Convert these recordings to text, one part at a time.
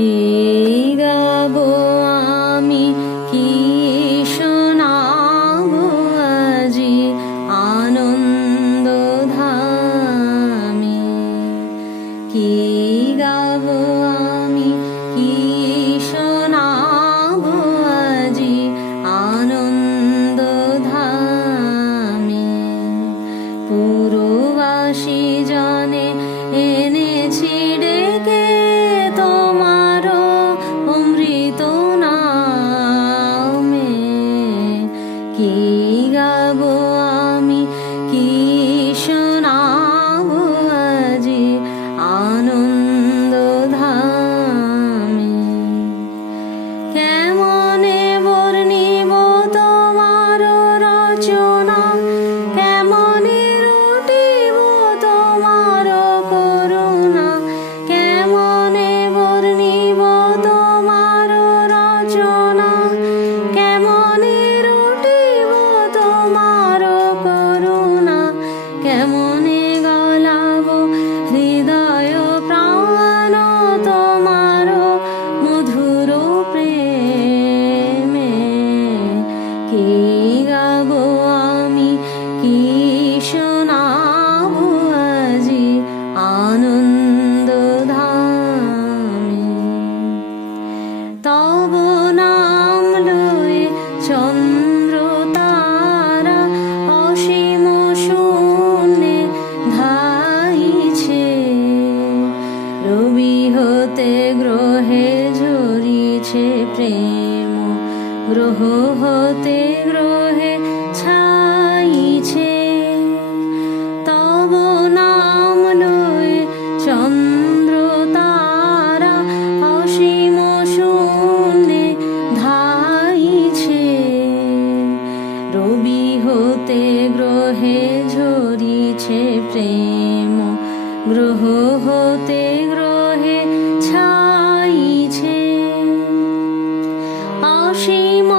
কি গাবো আমি, কি শোনাবো আজি আনন্দ ধামে। কি গাবো আমি, কি শোনাবো আজি আনন্দ ধামে। পুরবাসী জনে এনেছি ডেকে তোমার অমৃত নামে। কি গাবো আমি, কি শোনাবো আজি আনন্দ ধামে। কেমনে বর্ণিব তোমার রচনা, কেমনে রটিব তোমার করুণা। কেমনে বর্ণিব তোমার রচনা, কেমনে রটিব তোমার করুণা। কেমনে গলাব হৃদয় প্রাণ তোমার মধুর প্রেমে। কি গাবো আমি, কি শোনাবো আজি আনন্দ ধামে। তব নাম লয়ে চন্দ্র তারা অসীম শূন্যে ধাইছে। রবি হতে গ্রহে ঝরিছে প্রেম, গ্রহ হতে গ্রহে ছাইছে। তব নাম লয়ে চন্দ্র তারা অসীম শূন্যে ধাইছে। রবি হতে গ্রহে ঝরিছে প্রেম, গ্রহ হতে গ্রহে ছাইছে। অসীম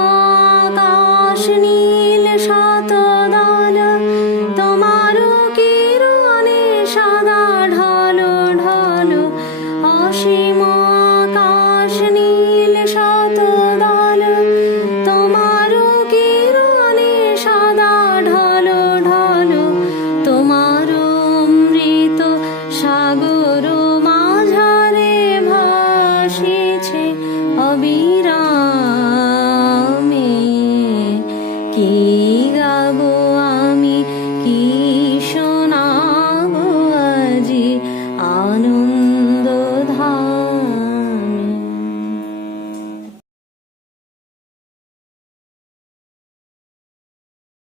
আকাশ নীল শতদল, তোমার কিরণে সদা ঢল ঢল। অসীম আকাশ নীল শতদল, তোমার কিরণে সদা ঢল ঢল। তোমার অমৃত সাগর মাঝারে ভাসিছে অবিরাম।